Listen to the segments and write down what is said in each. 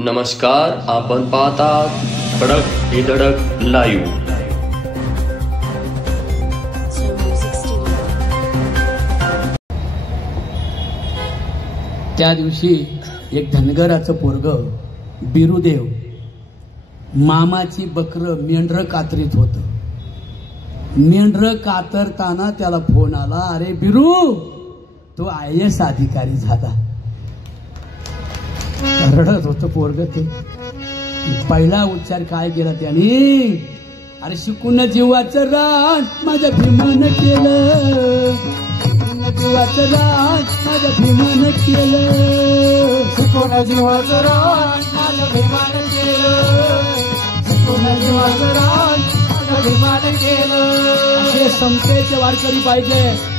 नमस्कार, आपण पाहतात खडक हे धडक लाईव्ह. त्या दिवशी एक धनगराचं पोरग बिरुदेव मामाची बकरं मेंढर कातरीत होतं. मेंढर कातरताना त्याला फोन आला, अरे बिरू, तो IAS अधिकारी झाला. रडत होतं पोरग. ते पहिला उच्चार काय केला त्याने, अरे शिकून जीवाचं रान माझ्या भीमानं केलं, जीवाचं रान माझ्या भीमानं केलं, शिकून जीवाचं रान माझ्या भीमानं केलं, शिकून जीवाचं रान माझ्या भीमानं केलं. असे समतेचे वारकरी पाहिजे.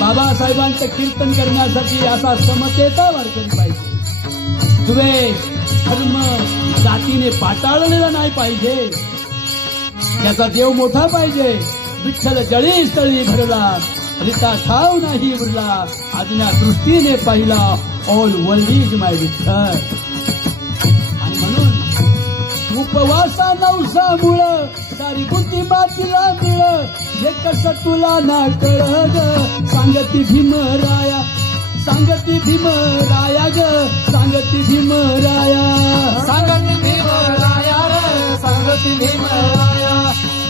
बाबासाहेबांचं कीर्तन करण्यासाठी असा समतेचा वारकरी पाहिजे. द्वेष धर्म जातीने पाटाळलेला नाही पाहिजे. त्याचा देव मोठा पाहिजे. विठ्ठल जळी स्थळी भरला, रिता ठाव नाही उरला, आज्ञा दृष्टीने पाहिला, ऑल वर्ल्ड इज माय विठ्ठल. आणि म्हणून उपवासा नवसामुळं सारी बुद्धी मातीला मिळ, हे कसं तुला ना कळग, सांगती भीमराया, सांगती भीमराया ग, सांगती भीमराया, सांगती भीमराया रे, सांगती भीमराया,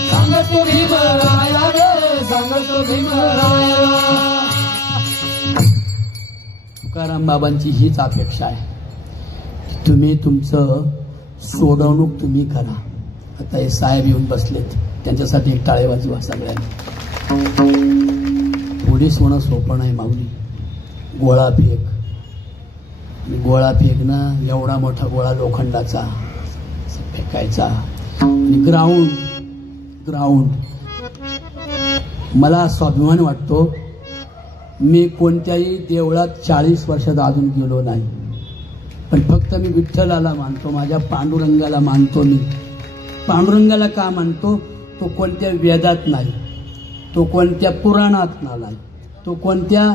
सांगती भीमराया रे, सांगतो भीमराया. तुकाराम बाबांची हीच अपेक्षा आहे. तुम्ही तुमचं सोडवणूक तुम्ही करा. आता हे साहेब येऊन बसलेत, त्यांच्यासाठी एक टाळे वाजवा सगळ्यांनी. पोलीस होणं सोपं नाही माऊली. गोळा फेक, गोळा फेकणं, एवढा मोठा गोळा लोखंडाचा फेकायचा, आणि ग्राउंड ग्राउंड. मला स्वाभिमान वाटतो, मी कोणत्याही देवळात 40 वर्षात अजून गेलो नाही, पण फक्त मी विठ्ठलाला मानतो, माझ्या पांडुरंगाला मानतो. मी पांडुरंगाला का मानतो? तो कोणत्या वेदात नाही, तो कोणत्या पुराणात नाही, तो कोणत्या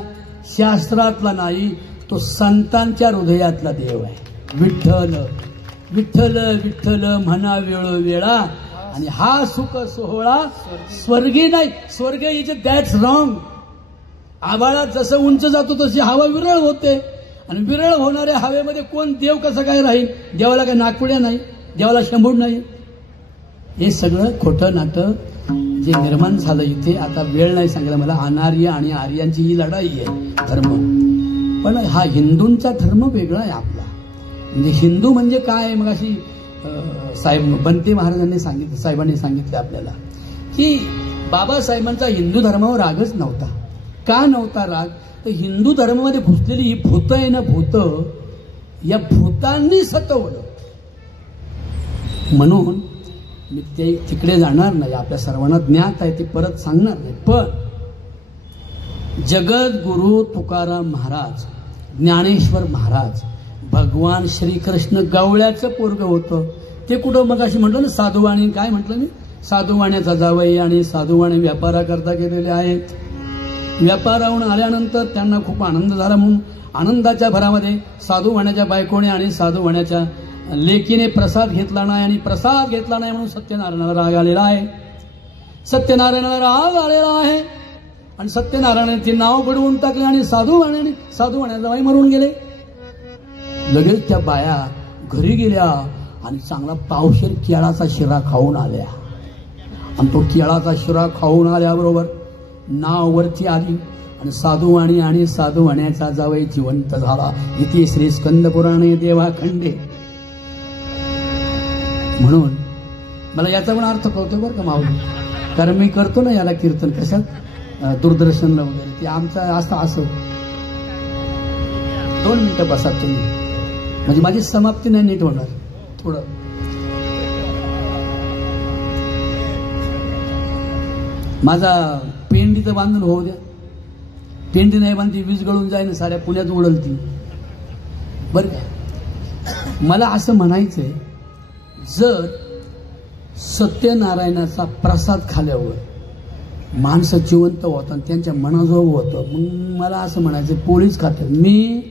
शास्त्रातला नाही, तो संतांच्या हृदयातला देव आहे. विठ्ठल विठ्ठल विठ्ठल म्हणा वेळोवेळा, आणि हा सुख सोहळा स्वर्गी नाही. स्वर्ग इज दॅट्स रॉंग. आभाळात जसं उंच जातो तशी हवा विरळ होते, आणि विरळ होणाऱ्या हवेमध्ये कोण देव कसं काय राहील? देवाला काय नागपुड्या नाही, देवाला शंभूड नाही. हे सगळं खोटं नाटं जे निर्माण झालं इथे. आता वेळ नाही सांगायला मला. अनार्य आणि आर्यांची ही लढाई आहे धर्म, पण हा हिंदूंचा धर्म वेगळा आहे आपला. म्हणजे हिंदू म्हणजे काय? मग अशी साहेब बनते महाराजांनी सांगितलं, साहेबांनी सांगितलं आपल्याला की बाबासाहेबांचा हिंदू धर्मावर रागच नव्हता. का नव्हता राग? तर हिंदू धर्मामध्ये घुसलेली ही भूत आहे ना, भूत, या भूतांनी सतवलं. म्हणून मी ते तिकडे जाणार नाही, आपल्या सर्वांना ज्ञात आहे, ते परत सांगणार नाही. पण जगद्गुरु तुकाराम महाराज, ज्ञानेश्वर महाराज, भगवान श्रीकृष्ण गवळ्याचं पोरग होतं. ते कुठं मग अशी म्हटलं ना, साधुवाणी. काय म्हटलं मी? साधुवाण्याचा जावई आणि साधुवाणी व्यापाराकरता गेलेले आहेत. व्यापाराहून आल्यानंतर त्यांना खूप आनंद झाला, म्हणून आनंदाच्या भरामध्ये साधुवाण्याच्या बायकोने आणि साधुवाण्याच्या लेकीने प्रसाद घेतला नाही, आणि प्रसाद घेतला नाही म्हणून सत्यनारायणाला राग आलेला आहे. सत्यनारायणाला राग आलेला आहे, आणि सत्यनारायणाचे नाव बुडवून टाकले, आणि साधुवाण्याचा बाई मरून गेले. लगेच त्या बाया घरी गेल्या आणि चांगला पावशेर केळाचा शिरा खाऊन आल्या. आणि तो केळाचा शिरा खाऊन आल्याबरोबर नाव वरती आली, आणि साधुवाणी आणि साधुवाण्याचा जावई जिवंत झाला. इथे श्री स्कंद पुराणे देवाखंडे. म्हणून मला याचा पण अर्थ कळतो बरं का माऊली, कारण मी करतो ना याला कीर्तन, कशात, दूरदर्शनला वगैरे. ते आमचं असं 2 मिनिटं बसा तुम्ही, म्हणजे माझी समाप्ती नाही नीट होणार. थोडं माझा पेंडीचं बांधून होऊ द्या. पेंडी नाही बांधली, वीज गळून जाईन, साऱ्या पुण्यात उडलती बरं का. मला असं म्हणायचंय, जर सत्यनारायणाचा प्रसाद खाल्यावर माणसं जिवंत होतात, त्यांच्या मनाजोग होतं, मग मला असं म्हणायचं पोळीच खातात. मी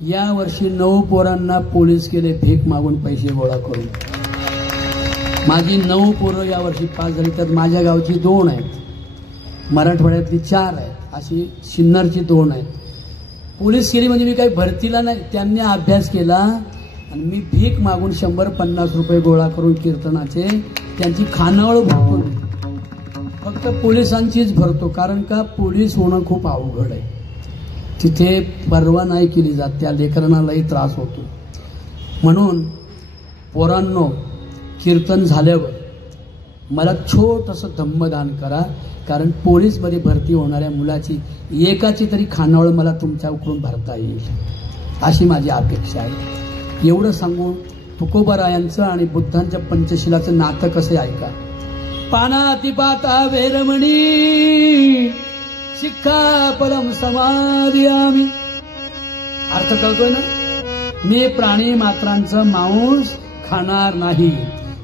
या वर्षी 9 पोरांना पोलीस केले भीक मागून पैसे गोळा करून. माझी 9 पोरं या वर्षी पास झाली. त्यात माझ्या गावची 2 आहेत, मराठवाड्यातली 4 आहेत, अशी सिन्नरची 2 आहेत. पोलीस केली म्हणजे मी काही भरतीला नाही, त्यांनी अभ्यास केला आणि मी भीक मागून 100-50 रुपये गोळा करून कीर्तनाचे त्यांची खानावळ भरतो. मी फक्त पोलिसांचीच भरतो, कारण का पोलीस होणं खूप अवघड आहे. तिथे परवा नाही केली जात, त्या लेकरांना लई त्रास होतो. म्हणून पोरांनो, कीर्तन झाल्यावर मला छोटंसं धम्मदान करा, कारण पोलीसमध्ये भरती होणाऱ्या मुलाची एकाची तरी खानावळ मला तुमच्याकडून भरता येईल अशी माझी अपेक्षा आहे. एवढं सांगून तुकोबारायांचं आणि बुद्धांच्या पंचशिलाचं नातं कसं ऐका. पानातिपाता वेरमणी शिक्षापदम समादियामि. अर्थ कळतोय ना? मी प्राणी मात्रांचं मांस खाणार नाही,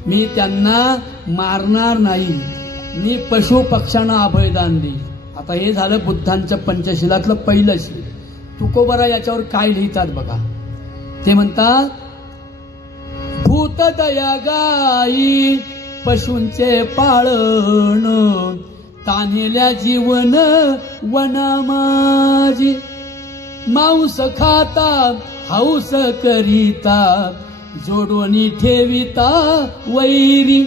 मी त्यांना मारणार नाही, मी पशु पक्ष्यांना अभयदान देईल. आता हे झालं बुद्धांच्या पंचशिलातलं पहिलं शील. तुकोबारा याच्यावर काय लिहितात बघा. ते म्हणतात, भूतदया गाई पशूंचे पाळण, तान्हेल्या जीवन वना माझी, मांस खाता हौस करिता, जोडोनी ठेविता वैरी,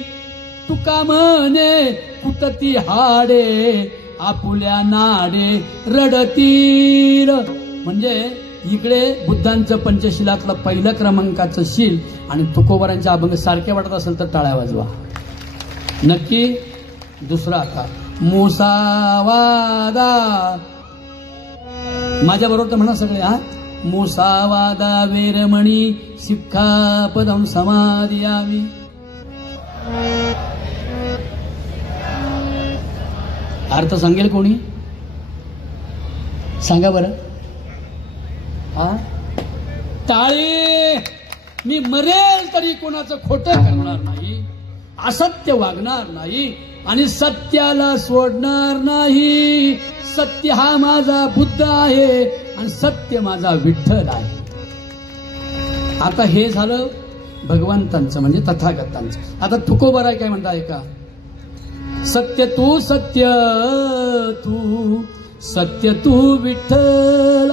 तुका म्हणे कुटती हाडे, आपुल्या नाडे रडतीर. म्हणजे इकडे बुद्धांचं पंचशिलातलं पहिलं क्रमांकाचं शील आणि तुकोबारांचे अभंग सारखे वाटत असेल तर टाळ्या वाजवा नक्की. दुसरा आता मुसावादा, माझ्या बरोबर तर म्हणा सगळे. हा, मुसावादा वेरमणी शिक्षापदम समादियामि. अर्थ सांगेल कोणी? सांगा बरं. हा, टाळे. मी मरेल तरी कोणाचं खोटं करणार नाही, असत्य वागणार नाही आणि सत्याला सोडणार नाही. सत्य हा माझा बुद्ध आहे आणि सत्य माझा विठ्ठल आहे. आता हे झालं भगवंतांचं म्हणजे तथागतांचं. आता तुकोबारा काय म्हणता ऐका. सत्य तू सत्य तू विठ्ठल,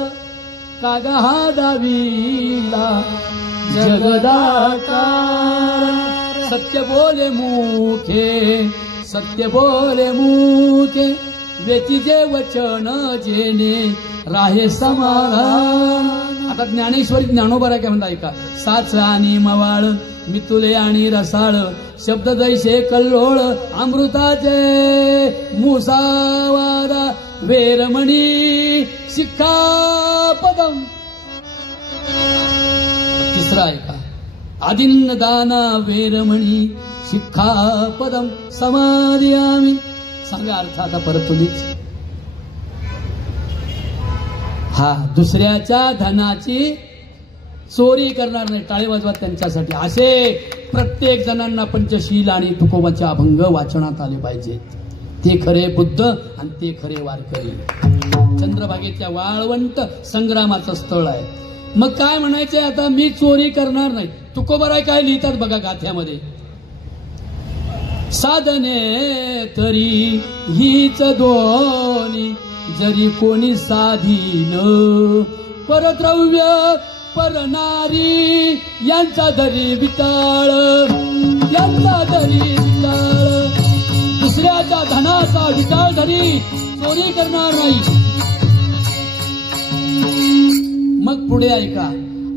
कागा हा दावीला जगदाकार. सत्य बोले मुखे, वेतीचे वचन जेने राहे समाधान. आता ज्ञानेश्वरी ज्ञानोबारा काय म्हणता ऐका. साच आणि मवाळ, मितुले आणि रसाळ, शब्द दैसे कल्लोळ अमृताचे, मुसावादा वेरमणी शिक्षापदम. तिसरा ऐका. आदिन्न दाना वेरमणी शिक्षापदम समादियामि. सांगा अर्थ आता परत तुम्हीच. हा, दुसऱ्याच्या धनाची चोरी करणार नाही. टाळी वाजवा त्यांच्यासाठी. असे प्रत्येक जणांना पंचशील आणि तुकोबाचे अभंग वाचनात आले पाहिजेत. ते खरे बुद्ध आणि ते खरे वारकरी. चंद्रभागेच्या वाळवंट संग्रामाचं स्थळ आहे. मग काय म्हणायचंय आता. मी चोरी करणार नाही. तुकोबाराय काय लिहितात बघा गाथ्यामध्ये. साधने तरी हीच दोन्ही, जरी कोणी साधीन, परद्रव्य परनारी यांचा धरी विटाळ, यांचा धरी विटाळ. दुसऱ्याच्या धनाचा विटाळ धरी चोरी करणार नाही. मग पुढे ऐका.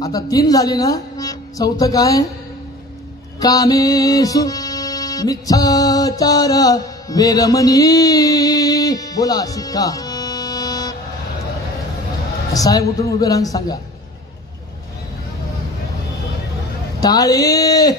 आता 3 झाली ना. चौथं काय. कामेषु मिच्छाचार वेरमणी. बोला शिक्का. साहेब उठून उभे राहून सांगा. टाळे.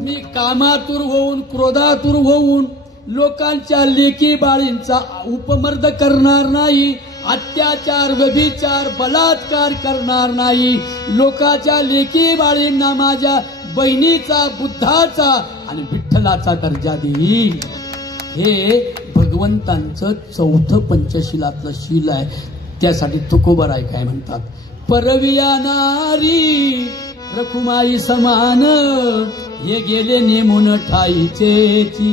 मी कामातूर होऊन क्रोधातूर होऊन लोकांच्या लेकी बाळींचा उपमर्द करणार नाही. अत्याचार व्यभिचार बलात्कार करणार नाही. लोकांच्या लेकी बाळींना माझ्या बहिणीचा बुद्धाचा आणि विठ्ठलाचा दर्जा देईल. हे भगवंतांचं 4थं पंचशिलातलं शील आहे. त्यासाठी तुकोबाराय काय म्हणतात. परविया नारी रखुमाई समान हे गेले नेमून ठाईचेची.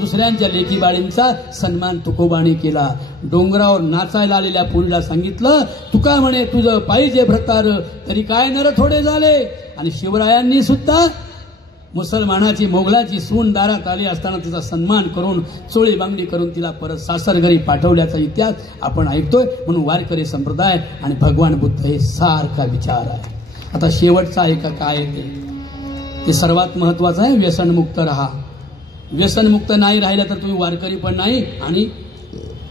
दुसऱ्यांच्या लेकी बाळींचा सन्मान तुकोबाने केला. डोंगरावर नाचायला आलेल्या पुरीला सांगितलं, तुका म्हणे तुझं पाहिजे भ्रतार तरी काय नर थोडे झाले. आणि शिवरायांनी सुद्धा मुसलमानाची मोगलाची सून दारात आली असताना तिचा सन्मान करून चोळी बांगडी करून तिला परत सासरघरी पाठवल्याचा इतिहास आपण ऐकतोय. म्हणून वारकरी संप्रदाय आणि भगवान बुद्ध हे सारखा विचार आहे. आता शेवटचा आहे का काय ते सर्वात महत्वाचं आहे. व्यसनमुक्त राहा. व्यसनमुक्त नाही राहिला तर तुम्ही वारकरी पण नाही आणि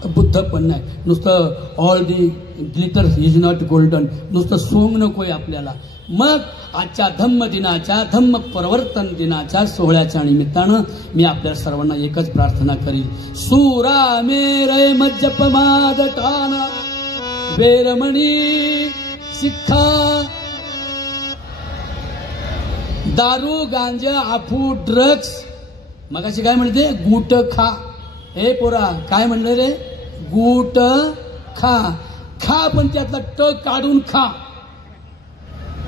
बुद्ध पण नाही. नुसतं all the glitter is not golden, नुसतं सोंग नकोय आपल्याला. मग आजच्या धम्म दिनाच्या धम्म परिवर्तन दिनाच्या सोहळ्याच्या निमित्तानं मी आपल्या सर्वांना एकच प्रार्थना करील. सूरा मेरे मज्जप माद ठाणा वेरमणी शिक्षा दारू गांजा अफू ड्रग्स. मगाशी काय म्हणते गुट खा. हे पोरा काय म्हणलं रे, गुट खा. खा पण त्यातला ट काढून खा.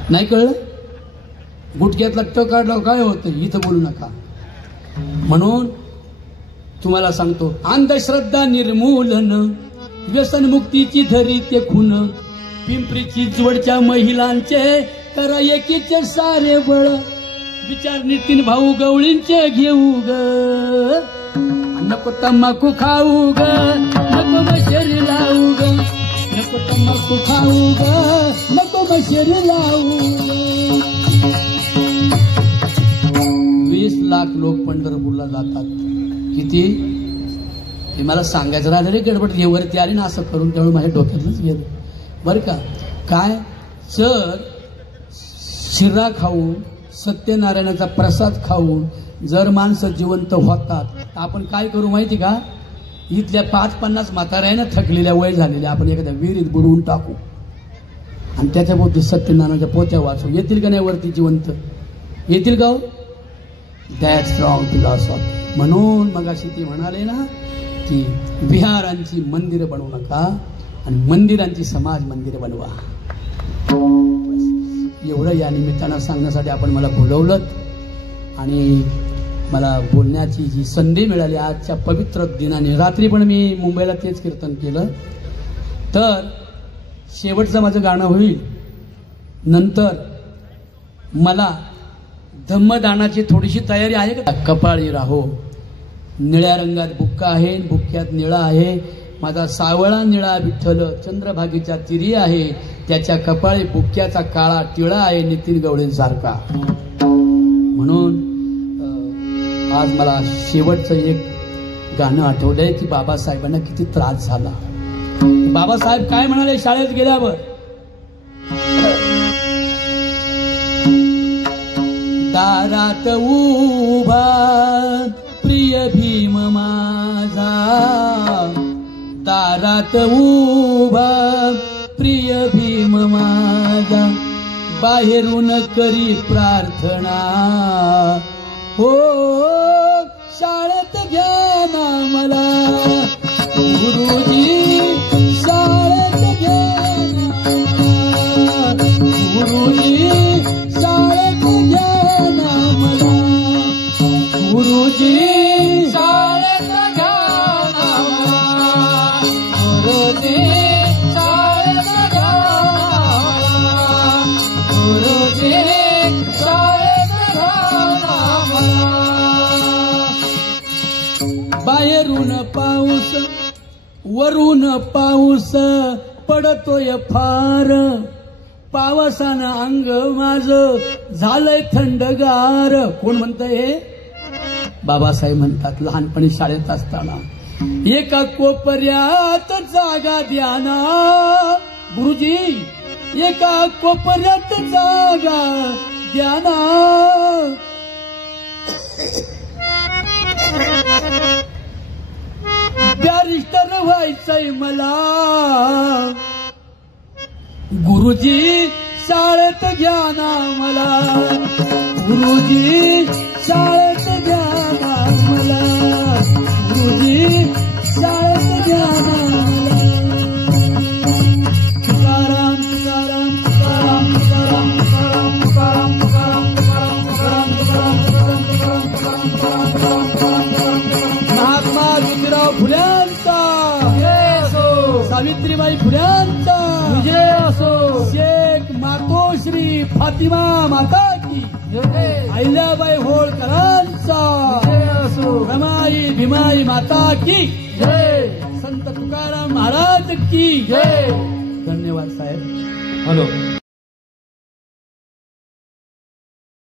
नाही कळलं, गुटक्यातला ट काढला काय होतं इथं बोलू नका. म्हणून तुम्हाला सांगतो, अंधश्रद्धा निर्मूलन व्यसनमुक्तीची धरी ते खून. पिंपरीची जोडच्या महिलांचे करा एकीचे सारे बळ. विचार नितीन भाऊ गवळींचे घेऊ ग. नको तंबाखू खाऊ ग, नको मशेरी लावू ग. नको तंबाखू खाऊ ग, नको मशेरी लावू ग. 20 लाख लोक पंढरपूरला जातात. किती ते मला सांगायचं राहिलं रे. गडबड हे वरती आली ना असं करून, त्यामुळे माझ्या डोक्यातच गेलं बरं का. काय जर शिरा खाऊन सत्यनारायणाचा प्रसाद खाऊन जर माणसं जिवंत होतात, आपण काय करू माहिती का, इथल्या 5-50 म्हाताऱ्यानं थकलेल्या वय झालेल्या आपण एखाद्या विहिरीत बुडवून टाकू आणि त्याच्याभोवती सत्यनारायणाच्या पोत्या वाचू. येतील का नाही वरती जिवंत? येतील का? That's wrong philosophy. म्हणून मगाशी ती म्हणाले ना की विहारांची मंदिरं बनवू नका आणि मंदिरांची समाज मंदिरं बनवा. एवढं या निमित्तानं सांगण्यासाठी आपण मला बोलवलं आणि मला बोलण्याची जी संधी मिळाली आजच्या पवित्र दिनाने. रात्री पण मी मुंबईला तेच कीर्तन केलं. तर शेवटचं माझं गाणं होईल. नंतर मला धम्मदानाची थोडीशी तयारी आहे का. कपाळी राहो, निळ्या रंगात बुक्का आहे, बुक्क्यात निळा आहे. माझा सावळा निळा विठ्ठल चंद्रभागीच्या तिरी आहे, त्याच्या कपाळी बुक्क्याचा काळा टिळा आहे नितीन गवळींसारखा. म्हणून आज मला शेवटचं एक गाणं आठवलंय की बाबासाहेबांना किती त्रास झाला. बाबासाहेब काय म्हणाले शाळेत गेल्यावर, दारात उभा प्रिय भीम माझा, दारात उभा प्रिय भीम माझा, बाहेरून करी प्रार्थना, हो शाळेत घ्या ना मला गुरुजी, शाळेत घ्या ना गुरुजी, शाळेत घ्या ना मला गुरुजी, शाळेत घ्या ना मला गुरुजी, शाळेत घ्या ना गुरुजी, शाळेत घ्या ना मला. बाहेरून पाऊस वरून पाऊस पडतोय फार, पावसानं अंग माझं झालंय थंडगार. कोण म्हणतंय हे? बाबासाहेब म्हणतात लहानपणी शाळेत असताना एका कोपऱ्यात जागा द्या ना गुरुजी, एका कोपऱ्यात जागा द्या ना, बॅरिस्टर व्हायचंय मला गुरुजी, शाळेत घ्या ना मला गुरुजी, शाळेत घ्या ना मला गुरुजी, शाळेत घ्या ना मला. तुकाराम तुकाराम फुल्यांचा विजय असो, सावित्रीबाई फुल्यांचा विजय असो, शेख मातोश्री फातिमा माता की जय अहिल्याबाई होळकरांचा विजय असो, रमाई भीमाई माता की जय संत तुकाराम महाराज की जय. धन्यवाद साहेब. हॅलो.